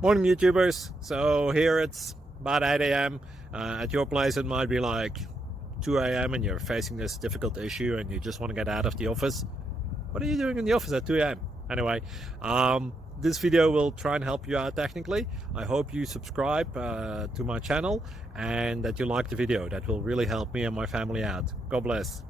Morning YouTubers. So here it's about 8 a.m. At your place it might be like 2 a.m. and you're facing this difficult issue and you just want to get out of the office. What are you doing in the office at 2 a.m.? Anyway, this video will try and help you out technically. I hope you subscribe to my channel and that you like the video. That will really help me and my family out. God bless.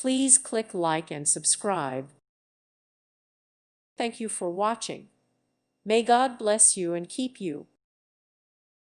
Please click like and subscribe. Thank you for watching. May God bless you and keep you.